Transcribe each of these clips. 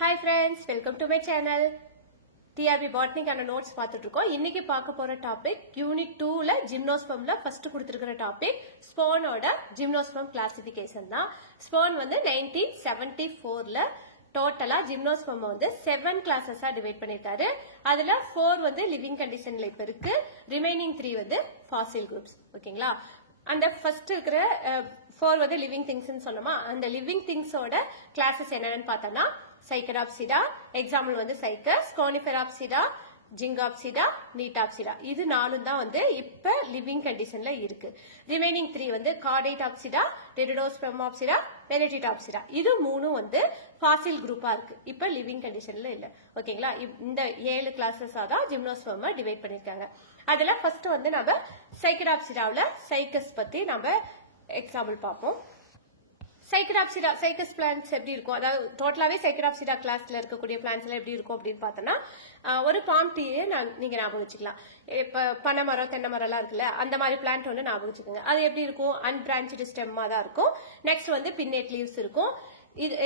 Hi friends, welcome to my channel. TRB Botany and notes பார்த்துட்டு இருக்கோம். இன்னைக்கு பார்க்க போற டாபிக் யூனிட் 2ல ஜிம்னோஸ்பர்ம்ல ஃபர்ஸ்ட் கொடுத்திருக்கிற டாபிக் ஸ்போனோட ஜிம்னோஸ்பர்ம் கிளாசிஃபிகேஷன் தான். ஸ்போன் வந்து 1974ல டோட்டலா ஜிம்னோஸ்பர்ம் வந்து 7 கிளாஸஸா டிவைட் பண்ணிருக்காரு. அதுல 4 வந்து லிவிங் கண்டிஷன்ல இப்ப இருக்கு. ரிமைனிங் 3 வந்து ஃபாசில் குரூப்ஸ். ஓகேங்களா? அந்த ஃபர்ஸ்ட் இருக்கிற 4 வந்து லிவிங் திங்ஸ் சொன்னோமா, அந்த லிவிங் திங்ஸோட கிளாஸஸ் என்னன்னு பார்த்தோம்னா சைக்கடாப்சிடா, எக்ஸாம்பிள் வந்து சைக்கஸ், கோனிஃபெராப்சிடா, ஜிங்காப்சிடா, நீட்டாப்சிடா. இது 4 தான் வந்து இப்ப லிவிங் கண்டிஷன்ல இருக்கு. ரிமைனிங் 3 வந்து கார்டைடாப்சிடா, டெரிடோஸ்பெர்மாப்சிடா, பெனடிடாப்சிடா. இது 3 வந்து ஃபாசில் குரூப்பா இருக்கு. இப்ப லிவிங் கண்டிஷன்ல இல்ல. ஓகேங்களா? இந்த 7 கிளாஸஸா தான் ஜிம்னோஸ்பர்ம டிவைட் பண்ணிருக்காங்க. அதுல ஃபர்ஸ்ட் வந்து நம்ம சைக்கடாப்சிடாவுல சைக்கஸ் பத்தி நம்ம எக்ஸாம்பிள் பார்ப்போம். சைக்கடாப்சிடா சைக்கஸ் பிளான்ட்ஸ் எப்படி இருக்கும், அதாவது டோட்டலாவே சைக்கடாப்சிடா கிளாஸ்ல இருக்கக்கூடிய பிளான்ட்ஸ் எல்லாம் எப்படி இருக்கும் அப்படின்னு பார்த்தோம்னா, ஒரு பாம் ட்ரீயே நீங்க ஞாபகம் வச்சுக்கலாம். இப்ப பனை மரம், தென்னை மரம் எல்லாம் இருக்குல்ல, அந்த மாதிரி பிளான்ட் வந்து ஞாபகம் வச்சுக்கோங்க. அது எப்படி இருக்கும், அன்பிரான்ச்டு ஸ்டெம்மா தான் இருக்கும். நெக்ஸ்ட் வந்து பின்னேட் லீவ்ஸ் இருக்கும்.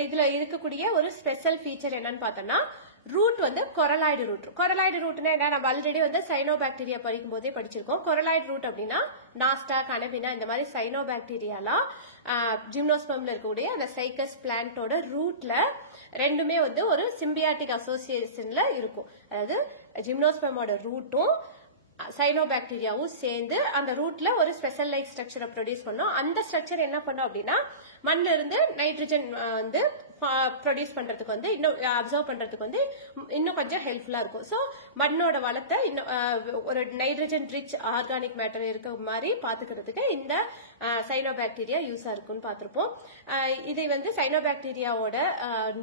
இதுல இருக்கக்கூடிய ஒரு ஸ்பெஷல் ஃபீச்சர் என்னன்னு பார்த்தோம்னா, ரூட் வந்து கொரலாய்டு ரூட். கொரலாய்டு ரூட்னா என்ன, நம்ம ஆல்ரெடி வந்து சைனோபாக்டீரியா படிக்கும் போதே படிச்சிருக்கோம். கொரலாய்டு ரூட் அப்படின்னா நாஸ்டா, கனபினா இந்த மாதிரி சைனோபாக்டீரியாலாம் ஜிம்னோஸ்பர்ம்ல இருக்கக்கூடிய அந்த சைக்கஸ் பிளான்ட்டோட ரூட்ல ரெண்டுமே வந்து ஒரு சிம்பியாட்டிக் அசோசியேஷன்ல இருக்கும். அதாவது ஜிம்னோஸ்பர்மோட ரூட்டும் சைனோபாக்டீரியாவும் சேர்ந்து அந்த ரூட்ல ஒரு ஸ்பெஷல் லைக் ஸ்ட்ரக்சரை ப்ரொடியூஸ் பண்ணோம். அந்த ஸ்ட்ரக்சர் என்ன பண்ணோம் அப்படின்னா, மண்ணில இருந்து நைட்ரஜன் வந்து ப்ரொடியூஸ் பண்றதுக்கு வந்து இன்னும் அப்சர்வ் பண்றதுக்கு வந்து இன்னும் கொஞ்சம் ஹெல்ப்ஃபுல்லா இருக்கும். சோ மண்ணோட வளத்தை இன்னும் ஒரு நைட்ரஜன் ரிச் ஆர்கானிக் மேட்டர் இருக்க மாதிரி பாத்துக்கிறதுக்கு இந்த சைனோபாக்டீரியா யூஸா இருக்குன்னு பாத்திருப்போம். இதை வந்து சைனோபாக்டீரியாவோட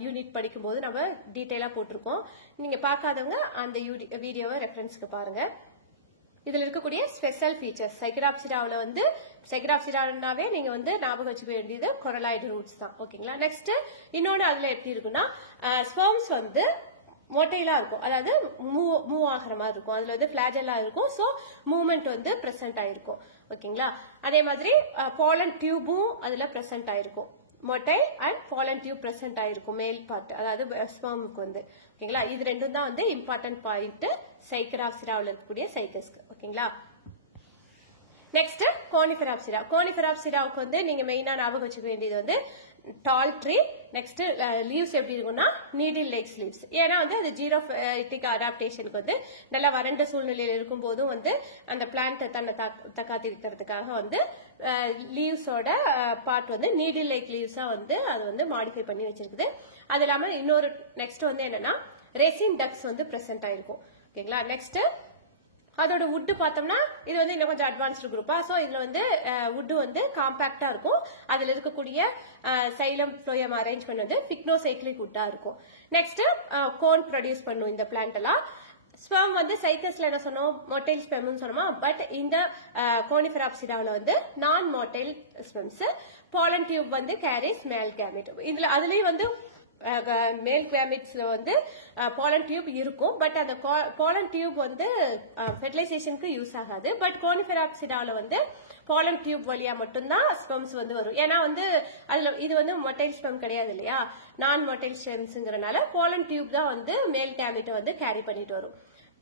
யூனிட் படிக்கும் போது நம்ம டீட்டெயிலா போட்டிருக்கோம். நீங்க பார்க்காதவங்க அந்த வீடியோவை ரெஃபரன்ஸ்க்கு பாருங்க. இதுல இருக்கக்கூடிய ஸ்பெஷல் ஃபீச்சர்ஸ் சைக்கடாப்சிடாவுல வந்து சைக்கடாப்சிடாவே நீங்க வந்து ஞாபகம் வச்சுக்க வேண்டியது கொரலாய்டு ரூட்ஸ் தான். ஓகேங்களா? நெக்ஸ்ட் இன்னொன்னு அதுல எப்படி இருக்குன்னா, ஸ்பெர்ம்ஸ் வந்து மொட்டைலா இருக்கும், அதாவது மூவ் ஆகிற மாதிரி இருக்கும். அதுல வந்து பிளாஜெல்லா இருக்கும். சோ மூவ்மெண்ட் வந்து பிரசன்ட் ஆயிருக்கும். ஓகேங்களா? அதே மாதிரி பாலன் டியூபும் அதுல பிரசன்ட் ஆயிருக்கும். மொட்டை அண்ட் பாலன் டியூப் பிரசன்ட் ஆயிருக்கும் மேல் பார்ட், அதாவது ஸ்பெர்முக்கு வந்து. ஓகேங்களா? இது ரெண்டும் தான் வந்து இம்பார்ட்டன்ட் பாயிண்ட் சைக்கடாப்சிடாவில் இருக்கக்கூடிய சைக்கஸ்க்கு. ஓகேங்களா? நெக்ஸ்ட் கோனிஃபெராப்சிடா. கோனிஃபெராப்சிடாவுக்கு வந்து நீங்க மெயினா ஞாபகம் வச்சுக்க வேண்டியது வந்து டால் ட்ரீ. நெக்ஸ்ட் லீவ்ஸ் எப்படி இருக்கும்னா நீடில் லைக்ஸ் லீவ்ஸ். ஏன்னா வந்து அது ஜீரோஃபைட்டிக் அடாப்டேஷனுக்கு வந்து நல்லா வறண்ட சூழ்நிலையில் இருக்கும் போதும் வந்து அந்த பிளான்ட் தன்னை தக்காத்திருக்கிறதுக்காக வந்து லீவ்ஸோட பார்ட் வந்து நீடில் லைக் லீவ்ஸா வந்து அது வந்து மாடிஃபை பண்ணி வச்சிருக்குது. அது இல்லாம இன்னொரு நெக்ஸ்ட் வந்து என்னன்னா ரெசின் டக்ஸ் வந்து பிரசன்ட் ஆயிருக்கும். ஓகேங்களா? நெக்ஸ்ட் அதோட வுட் பார்த்தோம்னா இது வந்து இன்னும் கொஞ்சம் அட்வான்ஸ்டு குரூப்பா. சோ இதுல வந்து வுட் வந்து காம்பாக்டா இருக்கும். அதுல இருக்கக்கூடிய சைலம் ஃப்ளோயம் அரேஞ்ச்மெண்ட் வந்து பிக்னோசைக்ளிக் வுட்டா இருக்கும். நெக்ஸ்ட் கோன் ப்ரொடியூஸ் பண்ணும் இந்த பிளான்ட் எல்லாம். ஸ்பெர்ம் வந்து சைக்கஸ்ல என்ன சொன்னோம், மொட்டைல் ஸ்பெர்ம்னு சொன்னோமா, பட் இந்த கோனிஃபெராப்சிடாவில் வந்து நான் மொட்டைல் ஸ்பெர்ம்ஸ். பாலன் டியூப் வந்து கேரிஸ் மேல் கேமெட். இதுல அதுலயும் வந்து மேல் கேமெட்ஸ்ல வந்து பாலன் டியூப் இருக்கும். பட் அந்த பாலன் டியூப் வந்து ஃபெர்டிலைசேஷனுக்கு யூஸ் ஆகாது. பட் கோனிஃபெராப்சிடாவில் வந்து பாலன் டியூப் வழியா மட்டும்தான் ஸ்பெர்ம்ஸ் வந்து வரும். ஏன்னா வந்து அதுல இது வந்து மொட்டைல் ஸ்பெர்ம் கிடையாது இல்லையா, நான் மொட்டைல் ஸ்பெர்ம்ஸ்ங்கறனால பாலன் டியூப் தான் வந்து மேல் கேமெட்டை வந்து கேரி பண்ணிட்டு வரும்.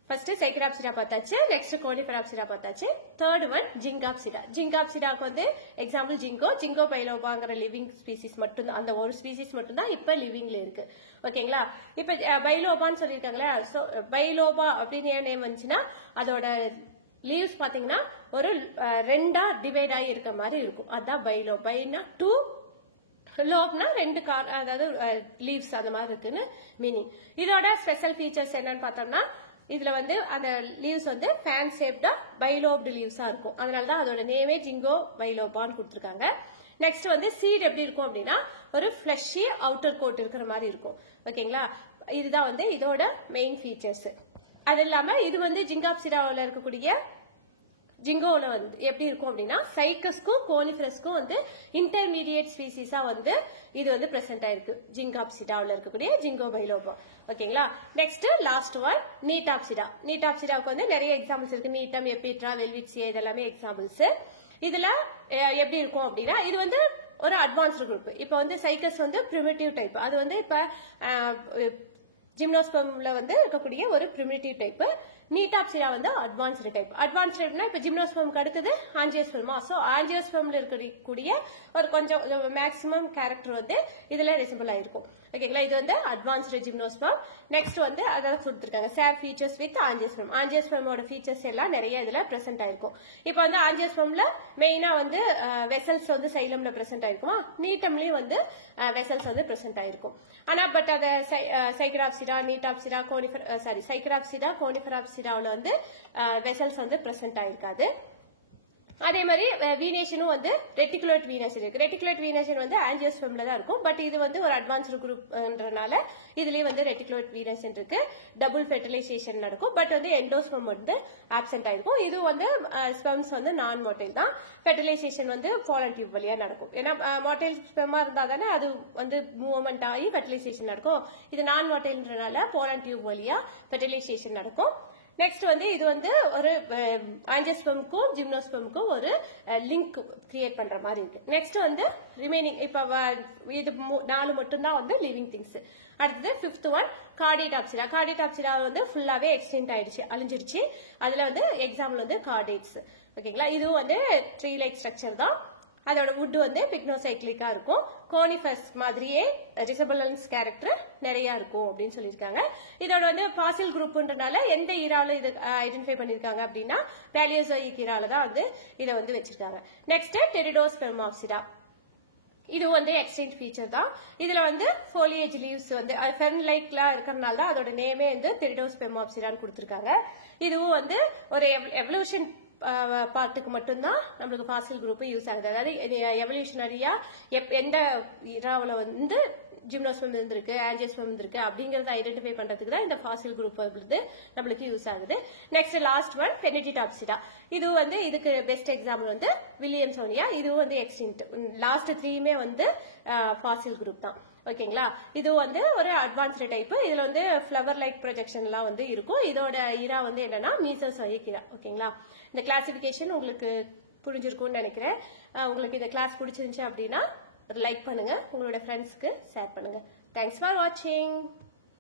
ஃபர்ஸ்ட் சைக்கடாப்சிடா பார்த்தாச்சு, நெக்ஸ்ட் கோனிஃபெராப்சிடா பார்த்தாச்சு. Third one ஜிங்காப்சிடா. ஜிங்காப்சிடாக்கு வந்து எக்ஸாம்பிள் ஜிங்கோ பைலோபாங்கிற லிவிங் ஸ்பீசிஸ் மட்டும் தான், அந்த ஒரு ஸ்பீசிஸ் மட்டும் தான் இப்ப லிவிங்ல இருக்கு. ஓகேங்களா? இப்ப பைலோபான்னு சொல்லியிருக்காங்களா, சோ பைலோபா அப்படின்னு ஏன் நேம் வந்துச்சுன்னா அதோட லீவ்ஸ் பாத்தீங்கன்னா ஒரு ரெண்டா டிவைட் ஆகி இருக்க மாதிரி இருக்கும். அதான் பைலோ. பைனா டூ, லோப்னா ரெண்டு அதாவது லீவ்ஸ் அந்த மாதிரி இருக்குன்னு மீனிங். இதோட ஸ்பெஷல் ஃபீச்சர்ஸ் என்னன்னு பார்த்தோம்னா, இதுல வந்து அந்த லீவ்ஸ் வந்து ஃபேன் ஷேப்டா பைலோப்டு லீவ்ஸா இருக்கும். அதனாலதான் அதோட நேமே ஜிங்கோ பைலோபான்னு கொடுத்திருக்காங்க. நெக்ஸ்ட் வந்து சீட் எப்படி இருக்கும் அப்படின்னா ஒரு ஃபிளஷி அவுட்டர் கோட் இருக்கிற மாதிரி இருக்கும். ஓகேங்களா? இதுதான் வந்து இதோட மெயின் ஃபீச்சர்ஸ். அது இல்லாம இது வந்து ஜிங்காப்சிடாவில் இருக்கக்கூடிய ஜிங்கோல வந்து எப்படி இருக்கும் அப்படின்னா சைக்கஸ்க்கும் கோனிஃபெரஸ்க்கும் வந்து இன்டர்மீடியேட் ஸ்பீசிஸா வந்து இது வந்து பிரசன்ட் ஆயிருக்கு ஜிங்காப்சிடாவில் இருக்கக்கூடிய ஜிங்கோ பைலோபா. ஓகேங்களா? நெக்ஸ்ட் லாஸ்ட் ஒன் நீட்டாப்சிடா. நீட்டாப்சிடாவுக்கு வந்து நிறைய எக்ஸாம்பிள்ஸ் இருக்கு. நீட்டம், எபிட்ரா, வெல்விட்சியா இதெல்லாமே எக்ஸாம்பிள்ஸ். இதுல எப்படி இருக்கும் அப்படின்னா இது வந்து ஒரு அட்வான்ஸ்டு குரூப். இப்போ வந்து சைக்கஸ் வந்து பிரிமிட்டிவ் டைப். அது வந்து இப்ப ஜிம்னோஸ்பம்ல வந்து இருக்கக்கூடிய ஒரு பிரிமிட்டிவ் டைப். நீட்டாப்சிரா வந்து அட்வான்ஸ்டு டைப். அட்வான்ஸ்டு டைப்னா இப்ப ஜிம்னோஸ்பம்க்கு அடுத்தது ஆஞ்சியோஸ்பர்மா. சோ ஆஞ்சியோஸ்பர்ம்ல இருக்கக்கூடிய ஒரு கொஞ்சம் மேக்ஸிமம் கேரக்டர் வந்து இதுல ரிசம்பிள் ஆயிருக்கும். ஓகேங்களா, இது வந்து அட்வான்ஸ்டு ஜிம்னோஸ்பம். நெக்ஸ்ட் வந்து அதாவது கொடுத்துருக்காங்க சேர் ஃபீச்சர்ஸ் வித் ஆஞ்சியோஸ்பர்ம். ஆஞ்சியோஸ்பர்மோட ஃபீச்சர்ஸ் எல்லாம் நிறைய இதுல பிரசன்ட் ஆயிருக்கும். இப்போ வந்து ஆஞ்சியோஸ்பர்ம்ல மெயினா வந்து வெசல்ஸ் வந்து சைலம்ல பிரசன்ட் ஆயிருக்குமா, நீட்டம்லயும் வந்து வெசல்ஸ் வந்து பிரசன்ட் ஆயிருக்கும். ஆனா பட் அத சைக்ராப்சிடா, நீட்டாப்சிடா, சைக்ராப்சிடா, கோனிஃபராப்சிடாவில் வந்து வெசல்ஸ் வந்து பிரசன்ட் ஆயிருக்காது. அதே மாதிரி வீனேஷனும் வந்து ரெட்டிகுலேட் வீனேஷன் இருக்கு. ரெட்டிகுலேட் வீனேஷன் வந்து ஆஞ்சியோஸ்பர்ம்ல தான் இருக்கும். பட் இது வந்து ஒரு அட்வான்ஸ்டு குரூப்ன்றனால இதுலயே வந்து ரெட்டிகுலேட் வீனேஷன் இருக்கு. டபுள் ஃபெர்டிலைசேஷன் நடக்கும். பட் வந்து எண்டோஸ்பர்ம் வந்து ஆப்சென்ட் ஆயிருக்கும். இது வந்து ஸ்பெர்ம்ஸ் வந்து நான் மோட்டைல் தான். ஃபெர்டிலைசேஷன் வந்து ஃபாலன் டியூப் வழியா நடக்கும். ஏன்னா மோட்டைல் ஸ்பெர்மா இருந்தா தானே அது வந்து மூவ்மெண்ட் ஆகி ஃபெர்டிலைசேஷன் நடக்கும். இது நான் மோட்டைல்ன்றனால ஃபாலன் டியூப் வழியா ஃபெர்டிலைசேஷன் நடக்கும். நெக்ஸ்ட் வந்து இது வந்து ஒரு ஆஞ்சியோஸ்பர்முக்கும் ஜிம்னோஸ்பர்முக்கும் ஒரு லிங்க் கிரியேட் பண்ற மாதிரி இருக்கு. நெக்ஸ்ட் வந்து ரிமைனிங் இப்ப இது 4 மட்டும் தான் வந்து லிவிங் திங்ஸ். அடுத்தது 5th ஒன் கார்டிடாப்சிரா. கார்டிடாப்சிரா வந்து ஃபுல்லாவே எக்ஸ்டென்ட் ஆயிடுச்சு, அழிஞ்சிருச்சு. அதுல வந்து எக்ஸாம்பிள் வந்து கார்டேட்ஸ். ஓகேங்களா, இதுவும் வந்து ட்ரீ லைக் ஸ்ட்ரக்சர் தான். அதோட வுட் வந்து பிக்னோசைக்ளிக்கா இருக்கும். கோனிஃபஸ் மாதிரியே ரிசபிளன்ஸ் கேரக்டர் நிறைய இருக்கும் அப்படின்னு சொல்லியிருக்காங்க. இதோட வந்து பாசில் குரூப்ன்றனால எந்த ஈரால இது ஐடென்டிஃபை பண்ணிருக்காங்க அப்படின்னா பேலியோசோயிக் ஈரால தான் வந்து இதை வந்து வச்சிருக்காங்க. நெக்ஸ்ட் டெரிடோஸ்பெர்மாப்சிடா. இது வந்து எக்ஸ்டென்ட் ஃபீச்சர் தான். இதுல வந்து ஃபோலியேஜ் லீவ்ஸ் வந்து ஃபெர்ன் லைக்லாம் இருக்கிறதுனால தான் அதோட நேமே வந்து டெரிடோஸ்பெர்மாப்சிடான்னு கொடுத்திருக்காங்க. இதுவும் வந்து ஒரு எவல்யூஷன் பார்ட்டுக்கு மட்டும்தான் நம்மளுக்கு ஃபாசில் குரூப் யூஸ் ஆகுது. அதாவது எவல்யூஷனரியா எந்த இராவில் வந்து ஜிம்னோஸ்பர்ம் இருந்திருக்கு, ஆஞ்சியோஸ்பர்ம் இருந்திருக்கு அப்படிங்கறத ஐடென்டிஃபை பண்றதுக்கு தான் இந்த ஃபாசில் குரூப் வந்து நம்மளுக்கு யூஸ் ஆகுது. நெக்ஸ்ட் லாஸ்ட் ஒன் பெனிடிடாப்சிடா. இது வந்து இதுக்கு பெஸ்ட் எக்ஸாம்பிள் வந்து வில்லியம்சோனியா. இதுவும் வந்து எக்ஸ்டிங்க்ட். லாஸ்ட் 3மே வந்து ஃபாசில் குரூப் தான். ஓகேங்களா, இது வந்து ஒரு அட்வான்ஸ்டு டைப். இதுல வந்து ஃபிளவர் லைக் ப்ரொஜெக்ஷன்லாம் வந்து இருக்கும். இதோட ஈரா வந்து என்னன்னா மீசோசோயிக் ஈரா. ஓகேங்களா, இந்த கிளாசிபிகேஷன் உங்களுக்கு புரிஞ்சிருக்கும்னு நினைக்கிறேன். உங்களுக்கு இந்த கிளாஸ் பிடிச்சிருந்துச்சு அப்படின்னா லைக் பண்ணுங்க, உங்களோட ஃப்ரெண்ட்ஸ்க்கு ஷேர் பண்ணுங்க. தேங்க்ஸ் ஃபார் வாட்சிங்.